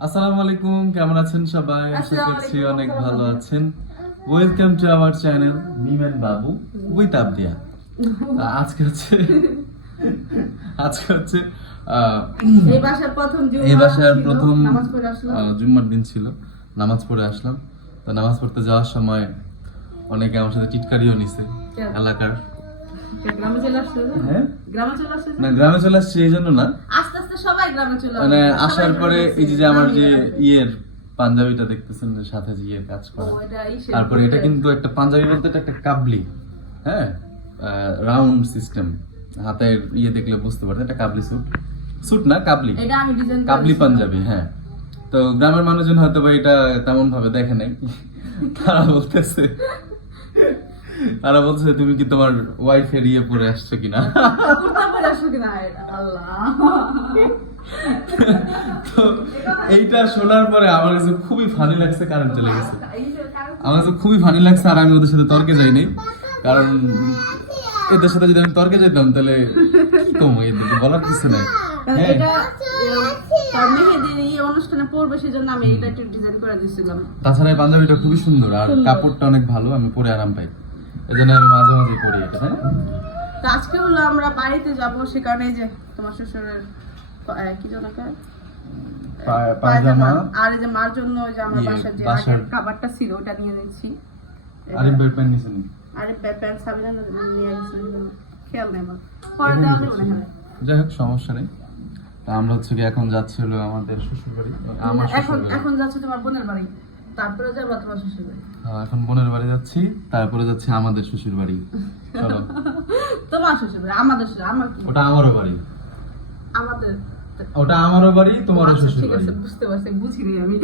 আসসালামু আলাইকুম কেমন আছেন সবাই? আশা করছি অনেক ভালো আছেন? ওয়েলকাম টু আওয়ার চ্যানেল মিমেন বাবু উইথ আবদিয়া আজকে হচ্ছে আজকে হচ্ছে এই বাসার প্রথম এই বাসার জুম্মার দিন ছিল নামাজ পড়ে আসলাম। তো নামাজ পড়তে যাওয়ার সময় অনেকে আমার সাথে টিটকারিও নিছে এলাকার। গ্রামে চলে আসছে না? হ্যাঁ? গ্রামে চলে আসছে না গ্রামে চলে আসছে এই জন্য না। আস্তে আস্তে সবাই গ্রামে চলে মানে আসার পরে এই যে আমার যে ইয়ের পাঞ্জাবিটা দেখতেছেন সাথে যে ইয়ের কাজ করে। তারপরে এটা কিন্তু একটা পাঞ্জাবি বলতে এটা একটা কাবলি হ্যাঁ? Round system. হাতের ইয়ে দেখলে বুঝতে পারতেন এটা কাবলি স্যুট। স্যুট না কাবলি? কাবলি পাঞ্জাবি হ্যাঁ। তো গ্রামের মানুষজন হয়তো বা এটা তেমন ভাবে দেখে নাই। তারা বলতেছে। তারা বলছে তুমি কি তোমার ওয়াইফের ইয়ে পরে আসছো কিনা? তো এইটা শোনার পরে আমার কাছে খুবই ফানি লাগছে কারেন্ট চলে গেছে। আমার কাছে খুবই ফানি লাগছে আর আমি ওদের সাথে তর্কে যাইনি কারণ এদের সাথে যদি আমি তর্কে যেতাম তাহলে কি কম এদেরকে বলার কিছু নাই। হ্যাঁ। এটা এরম তার মেহেদির এই অনুষ্ঠানে পড়বে সেজন্য আমি এটা একটু ডিজাইন করে দিয়েছিলাম তাছাড়া পাঞ্জাবিটা খুবই সুন্দর আর কাপড়টা অনেক ভালো আমি পরে আরাম পাই। এই জন্য আমি মাঝে মাঝে পরি এটা তাই না? তো আজকে হলো আমরা বাড়িতে যাব সে কারণে যে তোমার শ্বশুরের কি যেন পায়জামা। আর এই যে মার জন্য ওই যে আমার ইয়ে, বাসার যে আগের খাবারটা ছিল ওটা নিয়ে নিচ্ছি ভাই প্যান্ট নিছেন? আরে প্যান্ট সাবিনা নিয়ে খেয়াল নেই আমার। পরে দেওয়া যাবে না যাই হোক সমস্যা নেই। আমরা হচ্ছে এখন যাচ্ছি হলো আমাদের শ্বশুর বাড়ি আমার এখন এখন যাচ্ছে তোমার বোনের বাড়ি। তারপরে যাব তোমার শ্বশুর বাড়ি এখন বোনের বাড়ি যাচ্ছি তারপরে যাচ্ছি আমাদের শ্বশুর বাড়ি চলো। তোমার শ্বশুর বাড়ি আমাদের শ্বশুর আমার ওটা আমারও বাড়ি। আমাদের ওটা আমারও বাড়ি তোমারও আচ্ছা, শ্বশুর বাড়ি বুঝতে পারছি বুঝিনি আমি।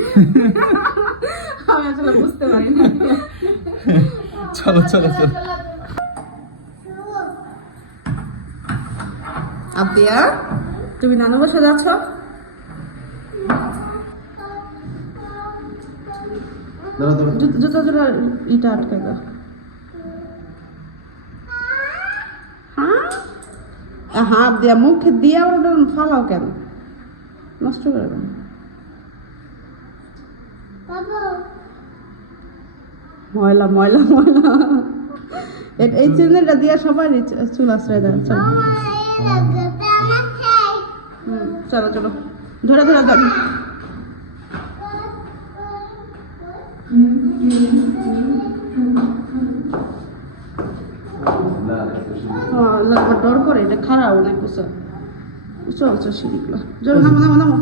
আমি আসলে বুঝতে পারিনি। চলো চলো চলো। আব্দিয়া তুমি নানু বসে যাচ্ছ? জুতো জুতো জুতো ইটা আটকে দাও। হ্যাঁ? হ্যাঁ দিয়া মুখে দিয়া ওটা ফালাও কেন? নষ্ট করে দেন ময়লা ময়লা ময়লা। এই চিহ্নটা দিয়া সবাই চুল আশ্রয় দেন চলো। হুম, চলো চলো। ধরে ধরে দেন হ্যাঁ লাগবে ডর করে, এটা খারাপ অনেক কিছু উঁচু উঁচু সিঁড়িগুলো জোর নামো নামো নামো।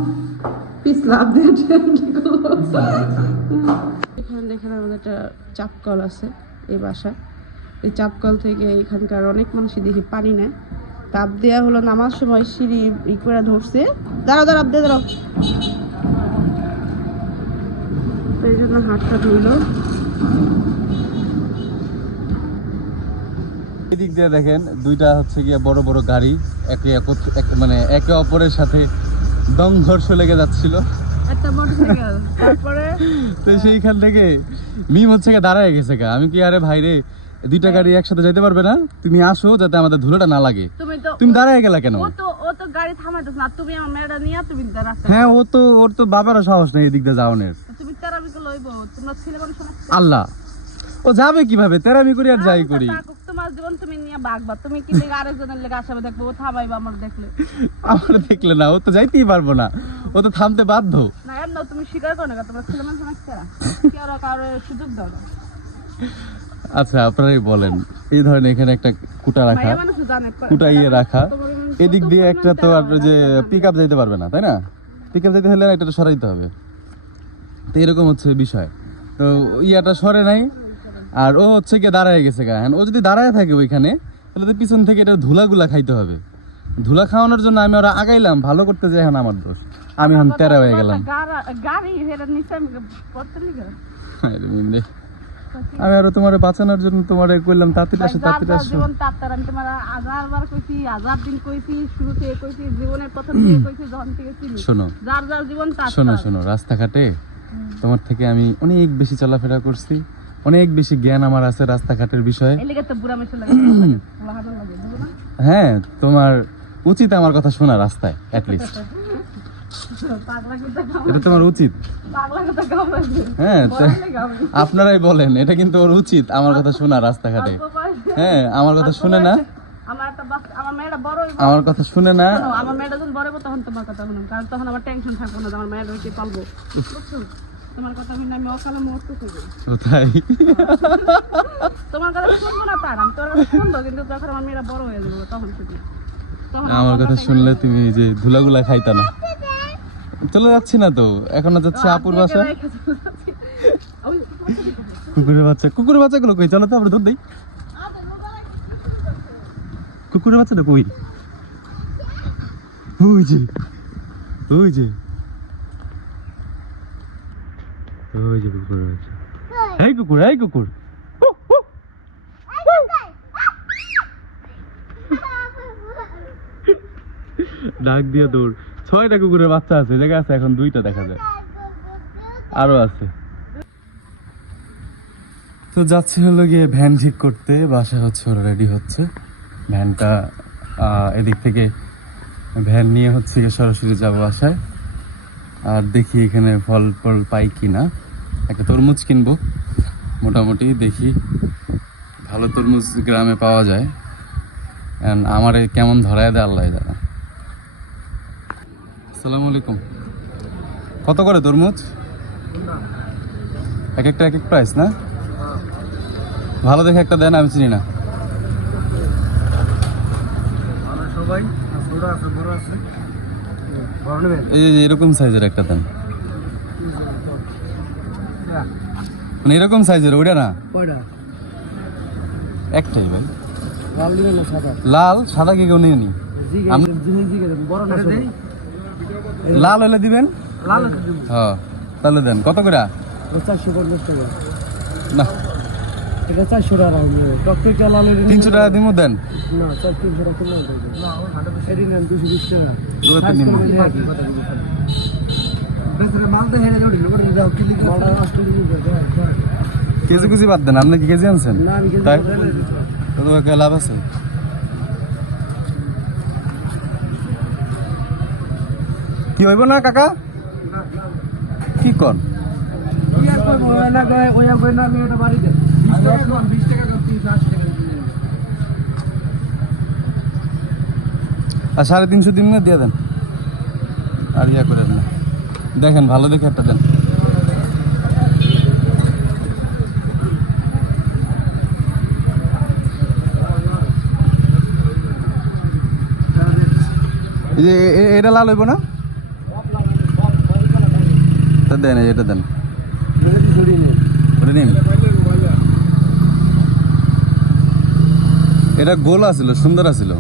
কি এখানে দেখেন আমাদের একটা চাপকল আছে, এই বাসা। এই চাপকল থেকে এখানকার অনেক মানুষই দেখি পানি নেয়। তাপ দেওয়া হলো নামার সময়, সিঁড়ি ই করে ধরছে। দাঁড়াও দাঁড়াও দিয়ে দাঁড়াও। এই জন্য হাতটা ধুইলো। এদিক দিয়ে দেখেন দুইটা হচ্ছে গিয়ে বড় বড় গাড়ি একে এক- মানে একে অপরের সাথে দংঘর্ষ লেগে যাচ্ছিল। তো সেইখান থেকে মিম হচ্ছে দাঁড়ায় গেছে গা। আমি কি আরে ভাই রে দুইটা গাড়ি একসাথে যেতে পারবে না? তুমি আসো যাতে আমাদের ধুলোটা না লাগে। তুমি দাঁড়ায় গেলা কেন? হ্যাঁ ও তো ওর তো বাবারও সাহস নেই এদিক দিয়ে যাওয়ানের। আল্লাহ। ও যাবে কীভাবে? তেরামি করি আর যাই করি। তোমার জীবন তুমি নিয়ে বাগবা তুমি কি লেগে আরেকজনের লেগে আসাবে দেখব? ও থামাইবা আমার দেখলে। আমার দেখলে না ও তো যাইতেই পারব না। ও তো থামতে বাধ্য। না এমন তুমি স্বীকার করো না তোমরা ছেলে মানুষ না তেরা। কি কারও সুযোগ দাও আচ্ছা আপনারাই বলেন এই ধরনের এখানে একটা কুটা রাখা কুটা ইয়ে রাখা। এদিক দিয়ে একটা তো আর যে পিক আপ যাইতে পারবে না তাই না? পিক আপ যাইতে হলে এটা সরাইতে হবে। তো এরকম হচ্ছে বিষয়। তো ইয়াটা সরে নাই। আর ও হচ্ছে গিয়ে দাঁড়ায় গেছে গা। ও যদি দাঁড়ায় থাকে ওইখানে তাহলে তো পিছন থেকে এটা ধুলাগুলা খাইতে হবে। ধুলা খাওয়ানোর জন্য আমি ওরা আগাইলাম ভালো করতে যাই এখন আমার দোষ। আমি এখন তেরা হয়ে গেলাম। আমি আরও তোমার বাঁচানোর জন্য তোমার করলাম তাড়াতাড়ি আসো তাড়াতাড়ি আসো জীবন তার তার আমি তোমার হাজার বার কইছি হাজার দিন কইছি শুরু কইছি জীবনের প্রথম থেকে কইছি যখন থেকে চিনি। শোনো। যার যার জীবন তার শোনো শোনো রাস্তাঘাটে তোমার থেকে আমি অনেক বেশি চলাফেরা করছি অনেক বেশি জ্ঞান আমার আছে রাস্তাঘাটের বিষয়ে। হ্যাঁ তোমার উচিত আমার কথা শোনা রাস্তায় অ্যাটলিস্ট এটা তোমার উচিত। হ্যাঁ আপনারাই বলেন এটা কিন্তু ওর উচিত আমার কথা শোনা রাস্তাঘাটে। হ্যাঁ আমার কথা শুনে না। আমার একটা আমার মেয়েটা বড় আমার কথা শুনে না। আমার মেয়েটা যখন বড় তখন তোমার কথা শুনুন কারণ তখন আমার টেনশন থাকব না আমার মেয়েটা কে পালবো তোমার কথা শুনে আমি অকালে মরতে থাকব কোথায়? তোমার কথা শুনব না তার। আমি তোর শুনব কিন্তু যখন আমার মেয়েরা বড় হয়ে যাবে তখন তখন আমার কথা শুনলে তুমি যে ধুলাগুলা খাইতা না। চলে যাচ্ছি না তো? এখন যাচ্ছে আপুর বাসা কুকুরের বাচ্চা কুকুরের বাচ্চাগুলো কই? চলো তো আমরা ধর দেই। কুকুরের বাচ্চাটা কই? ওই যে ওই যে। ওই যে কুকুরের বাচ্চা। এই কুকুর এই কুকুর। ডাক দিয়ে দৌড়। ছয়টা কুকুরের বাচ্চা আছে জায়গা আছে এখন দুইটা দেখা যায়। আরও আছে। তো যাচ্ছি হলো গিয়ে ভ্যান ঠিক করতে বাসা হচ্ছে ওরা রেডি হচ্ছে। ভ্যানটা এদিক থেকে ভ্যান নিয়ে হচ্ছে গিয়ে সরাসরি যাব বাসায়। আর দেখি এখানে ফল ফল পাই কি না একটা তরমুজ কিনবো। মোটামুটি দেখি ভালো তরমুজ গ্রামে পাওয়া যায়। আমার কেমন ধরায় দেয় আল্লাহ জানা। আসসালামু আলাইকুম। কত করে তরমুজ? এক একটা, এক এক প্রাইস না? ভালো দেখে একটা দেন, আমি চিনি না। সবাই ছোট আছে বড় আছে। এই যে এরকম সাইজের একটা দেন। মানে এরকম সাইজের ওইটা না? একটাই ভাই। লাল সাদা? কি কেউ নিয়ে নি? দেই লাল হলে দিবেন? হ্যাঁ তাহলে দেন। কত করে? না। এটা চারশো টাকা তিনশো টাকা দিমু দেন। না চার তিনশো টাকা এটি নেন দুশো বিশ হেরে মালটা অস্ট্রেলিয়া কেজি কুজি বাদ দেন আপনি কি কেজি আনছেন? না তাই? লাভ আছে? কি হইব না কাকা? কি কর? আর সাড়ে তিনশো দিন না দিয়ে দেন। আর ইয়া করেন দেন। দেখেন ভালো দেখে একটা দেন। এটা লাল হইব না? তা দেন এটা দেন। নিন। এটা গোল আছিল সুন্দর আছিল।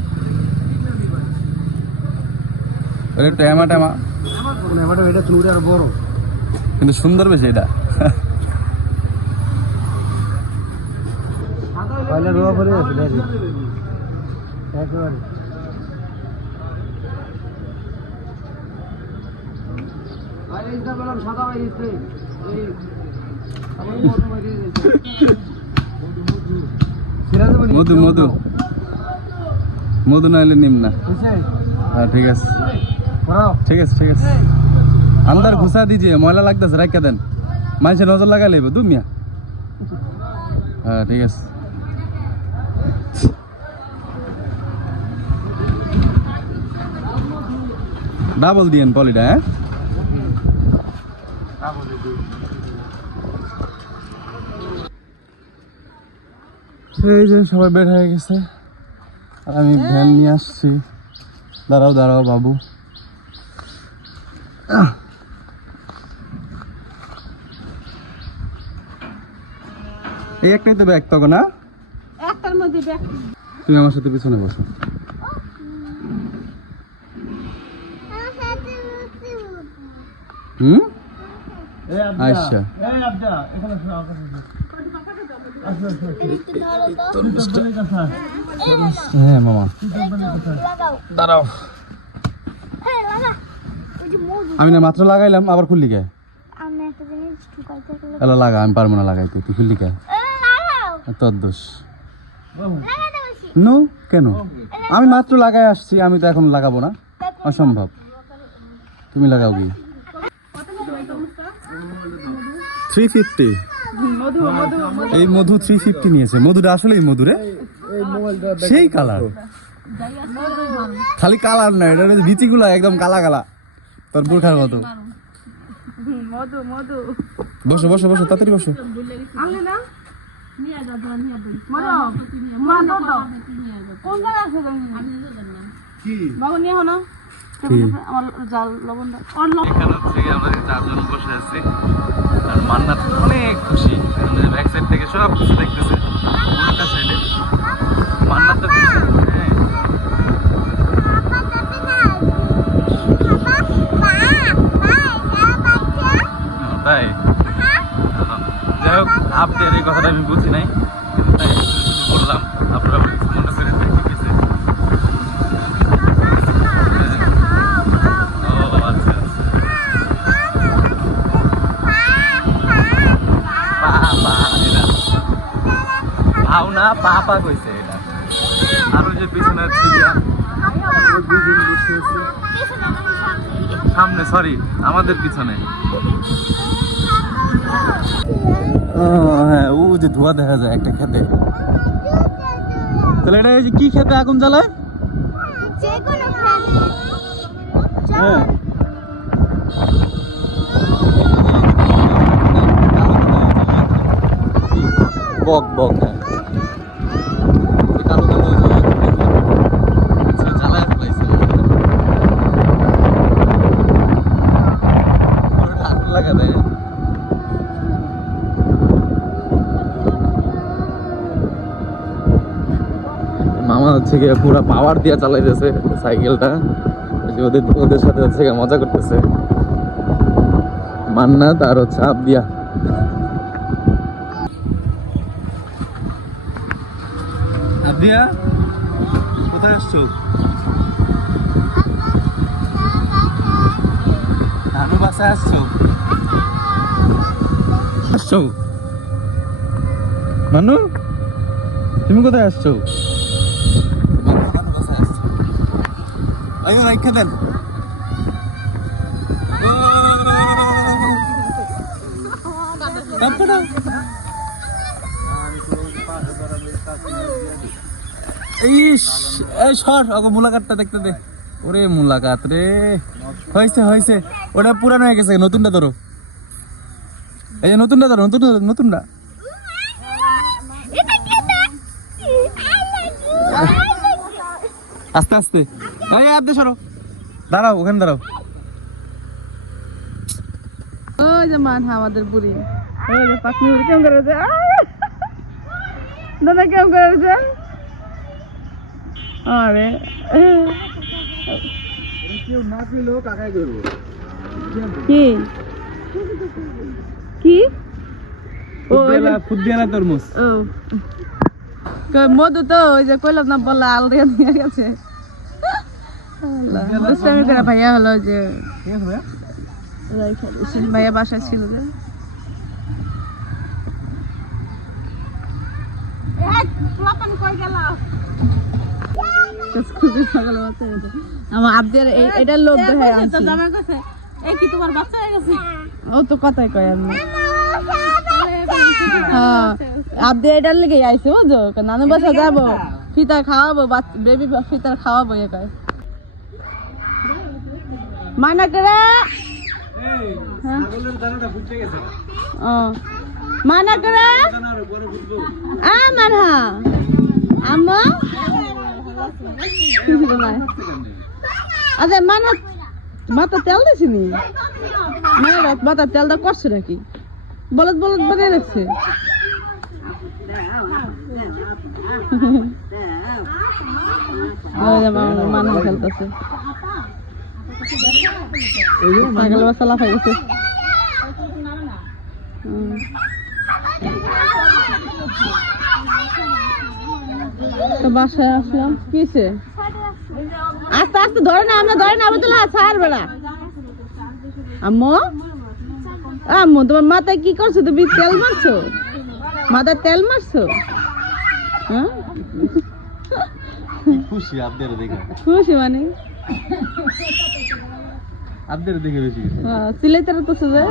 আর বড় কিন্তু সুন্দর বেশি এটা। সাদা হয়ে গেছে এই আমার মধু মধু। মধু নাইলে নিম না হ্যাঁ ঠিক আছে। ঠিক আছে ঠিক আছে। আন্দার ঘুষা দিজিয়ে ময়লা লাগতেছে রাখা দেন। মানুষের নজর লাগাই লাগবে দু মিয়া। হ্যাঁ ঠিক আছে। ডাবল দিয়েন পলিটা হ্যাঁ? এই যে সবাই বের হয়ে গেছে। আর আমি ভ্যান নিয়ে আসছি। দাঁড়াও দাঁড়াও বাবু। এই একটাই তো ব্যাগ তখন না? একটার মধ্যে ব্যাগ। তুমি আমার সাথে পিছনে বসো। হুম? আচ্ছা। এখানে হ্যাঁ মামা। দাঁড়াও। আমি না মাত্র লাগাইলাম আবার খুললি কে? এলা লাগা আমি পারব না লাগাইতে তুই খুললি কে? তোর দোষ। নো? কেন? আমি মাত্র লাগাই আসছি আমি তো এখন লাগাবো না। অসম্ভব। তুমি লাগাও কি থ্রি ফিফটি। এই মধু থ্রি ফিফটি নিয়েছে। মধুটা আসলেই এই মধুরে সেই কালার? খালি কালার না এটা বিচিগুলো একদম কালা কালা তোর বোরখার মতো। মধু মধু। বসো বসো বসো তাড়াতাড়ি বসো। আনলে না? মধু মা দাও দাও কোন জায়গায় আছে তুমি বাবু নিয়ে হো না। আমার জাল লবণ দাও। আর লবণ এখানে হচ্ছে গিয়ে আমরা চারজন বসে আছি। আর মান্নাত অনেক খুশি। ব্যাক সাইড থেকে সব কিছু দেখতেছে। খুশি হ্যাঁ তাই? যাই হোক আপনার এই আমি বুঝি নাই, কিন্তু তাই বললাম, আপনারা কিছু মনে করে আচ্ছা আচ্ছা। পা পা এটা পাও না পা পা কইছে এটা আর ওই যে পিছনে আছে সামনে সরি আমাদের পিছনে। হ্যাঁ ও যে ধোয়া দেখা যায় একটা খেতে। তাহলে এটা কি খেতে আগুন জ্বালায়? হ্যাঁ। বক বক হ্যাঁ এই কালো কালো ওই যে- আচ্ছা, জ্বালায় ফেলাইছে। পুরোটা আগুন লাগা দেয় গিয়ে পুরো পাওয়ার দিয়ে চালাইতেছে সাইকেলটা ওদের ওদের সাথে হচ্ছে মজা করতেছে। মান্নাত আর হচ্ছে আপ দিয়া কোথায় আসছো? নানু বাসায় আসছো? আসছো? মানু তুমি কোথায় আসছো? আয়ো রাইখা দেন। তারপরে ইস এই সর ওকে মুলাকাতটা দেখতে দে। ওরে মুলাকাত রে। হয়েছে হয়েছে। ওটা পুরানো হয়ে গেছে নতুনটা ধরো। এই যে নতুনটা ধরো নতুন নতুনটা। আস্তে আস্তে। এই আদে সরো। দাঁড়াও ওখানে দাঁড়াও। ওই যে মান আমাদের বুড়ি। ওই যে পাখনি বুড়ি কেমন করেছে দাদা কেমন করেছে আরে। কেউ না পেলেও কাকাই করব। কি? কি? ও তরমুজ। মধু তো ওই যে কইলাম না বললা আল নিয়ে গেছে। দুষ্টামি করে ভাইয়া হলো যে ভাইয়া রাইখা দিয়েছে। ভাইয়া বাসায় ছিল যে। খুবই সকালে বাচ্চা আমার আব্দের এটার লোক দেখে আনছি। এই কি তোমার বাচ্চা হয়ে গেছে? ও তো কথাই কয় আমি হ্যাঁ আব্দে এটার লেগে আইছে বুঝো নানু বাসা যাব ফিতা খাওয়াবো বেবি ফিতার খাওয়াবো এ কয়। মানা করে হ্যাঁ? ও। আ মানহা। আম্মা? আচ্ছা মানা মাথা তেল দিছি নি? রাত মাথা তেলটা করছে নাকি? বলদ বলদ বানিয়ে রাখছে। মানুষ খেলতেছে। ছাগল বাচ্চা লাফাই গেছে তো বাসায় আসলাম। কিসে আস্তে আস্তে ধরে না আমরা ধরে না আবার তোলা ছাড়বে না আম্মু? আম্মু তোমার মাথায় কি করছ? তুমি তেল মারছো? মাথায় তেল মারছো? হ্যাঁ? খুশি আপনাদের দেখে। খুশি মানে? আপনাদের দেখে বেশি সিলাই তারা তো যে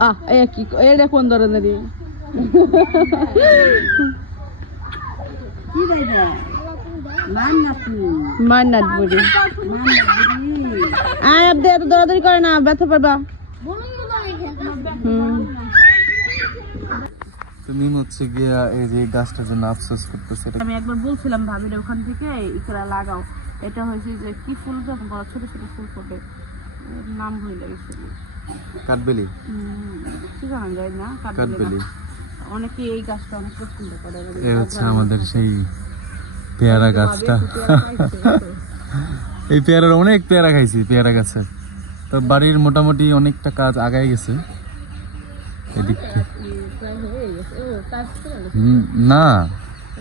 আহ এই কি এটা কোন ধরনের মান্নাত বুড়ি আয় আপনি এত দৌড়াদৌড়ি করে না ব্যথা হুম। তুমি হচ্ছে গিয়া এই যে গাছটার জন্য আফসোস করতেছে। আমি একবার বলছিলাম ভাবির ওখান থেকে ইকরা লাগাও। এটা হয়েছে যে কি ফুল বড় ছোট ছোট ফুল ফোটে নাম হইলে গেছে। কাঠবেলি? কি জানা যায় না কাঠবেলি। অনেকে এই গাছটা অনেক পছন্দ করে। এই হচ্ছে আমাদের সেই পেয়ারা গাছটা। এই পেয়ারার অনেক পেয়ারা খাইছি পেয়ারা গাছের। তো বাড়ির মোটামুটি অনেকটা কাজ আগায় গেছে। এদিক থেকে। না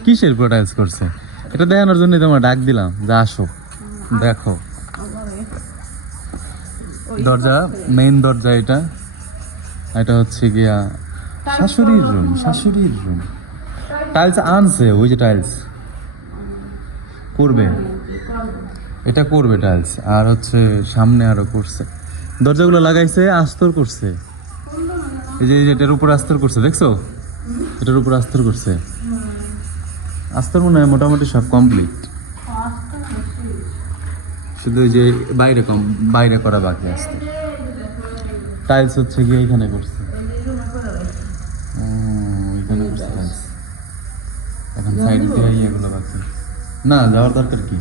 কিসের পুরো টাইলস করছে? এটা দেখানোর জন্য তোমার ডাক দিলাম যে আসো দেখো। দরজা মেইন দরজা এটা। এটা হচ্ছে গিয়া শাশুড়ির রুম শাশুড়ির রুম টাইলস আনছে ওই যে টাইলস করবে। এটা করবে টাইলস আর হচ্ছে সামনে আরও করছে। দরজাগুলো লাগাইছে আস্তর করছে। এই যে এই যে এটার উপর আস্তর করছে দেখছ? এটার উপর আস্তর করছে। আস্তর মনে হয় মোটামুটি সব কমপ্লিট শুধু যে বাইরে কম, বাইরে করা বাকি আস্তর টাইলস হচ্ছে গিয়ে এখানে করছে। এখানে করছে টাইলস এখন সাইড দিয়ে এগুলো বাকি। না, যাওয়ার দরকার কি?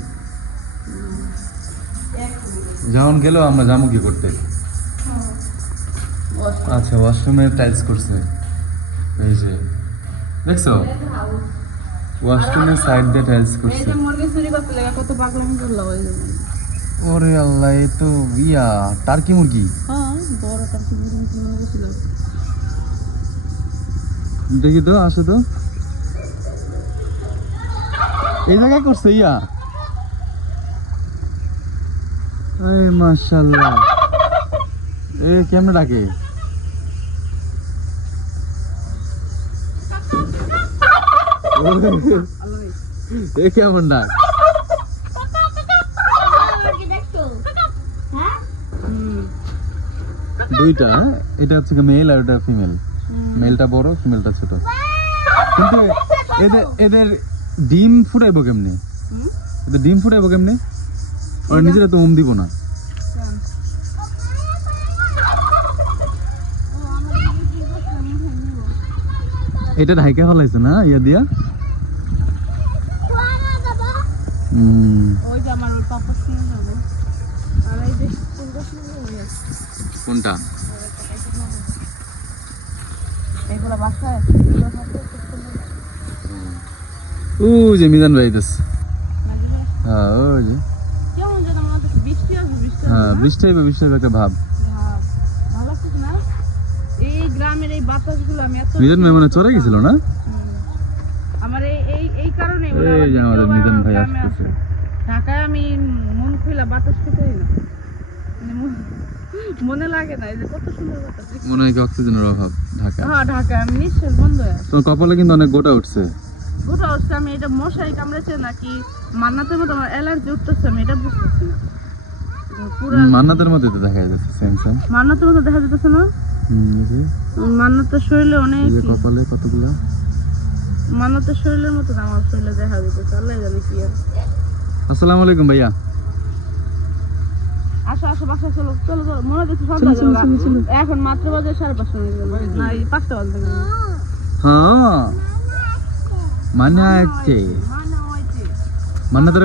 যখন গেলেও আমরা যাব কি করতে? আচ্ছা ওয়াশরুমে টাইলস করছে। এই যে, দেখছ? ওয়াশরুমের সাইড দিয়ে টাইলস এই যে মুরগি চুরি করতে লাগে কত পাগলামি করল ওই ওরে আল্লাহ এ তো ইয়া টার্কি মুরগি? হ্যাঁ বড়টা কি মুরগি দেখি তো আসে তো। এই জায়গায় করছে ইয়া? এই মাশাআল্লাহ। এ কেমনে ডাকে? এ কেমন ডাক দুইটা হ্যাঁ? এটা হচ্ছে মেল আর ওটা ফিমেল মেলটা বড় ফিমেলটা ছোট। কিন্তু এদের এদের ডিম ফুটাইবো কেমনে? এদের ডিম ফুটাইবো কেমনে? ওরা নিজেরা তো উম দিব না। এটা ঢাইকে ফলাইছে না ইয়া দিয়া হুম, ওই যে আমার ওই পাপা শুনে যাব আর এই যে ফুলটা শুনে যাব কোনটা? ও যে মিজান ভাই হ্যাঁ ওই যে। হ্যাঁ বৃষ্টি হইবে বৃষ্টি হইবে একটা ভাব। মিজান ভাই মনে চলে গেছিল না? এই যে আমাদের মিজান ভাই আসতেছে। ঢাকায় আমি মন খুলে বাতাস খেতেই না। মানে মনে লাগে না এই যে কত সুন্দর বাতাস। মনে হয় অক্সিজেনের অভাব ঢাকা হ্যাঁ ঢাকায় নিঃশ্বাস বন্ধ হয়ে আছে। কপালে কিন্তু অনেক গোটা উঠছে। গোটা আমি এটা কামড়েছে নাকি মান্নাতের মতো আমার অ্যালার্জি উঠতেছে আমি এটা বুঝতেছি না। মান্নাতের মধ্যে তো দেখা যাচ্ছে সেম সেম মান্নাতের মতো দেখা যেতেছে না? মান্নাতের শরীরে অনেক কপালে কতগুলা? মান্নাতের শরীরের মতো আমার শরীরে দেখা যেতেছে আল্লাহ জানে কি আর। আসসালামু আলাইকুম ভাইয়া। আসো আসো বাসা চলো চলো চলো মনে হচ্ছে সন্ধ্যা এখন মাত্র বাজে সাড়ে পাঁচটা মনে হয়। না পাঁচটা বাজে হ্যাঁ। মানে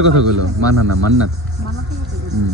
কথা কইলো মান্না না মান্নাত। হুম।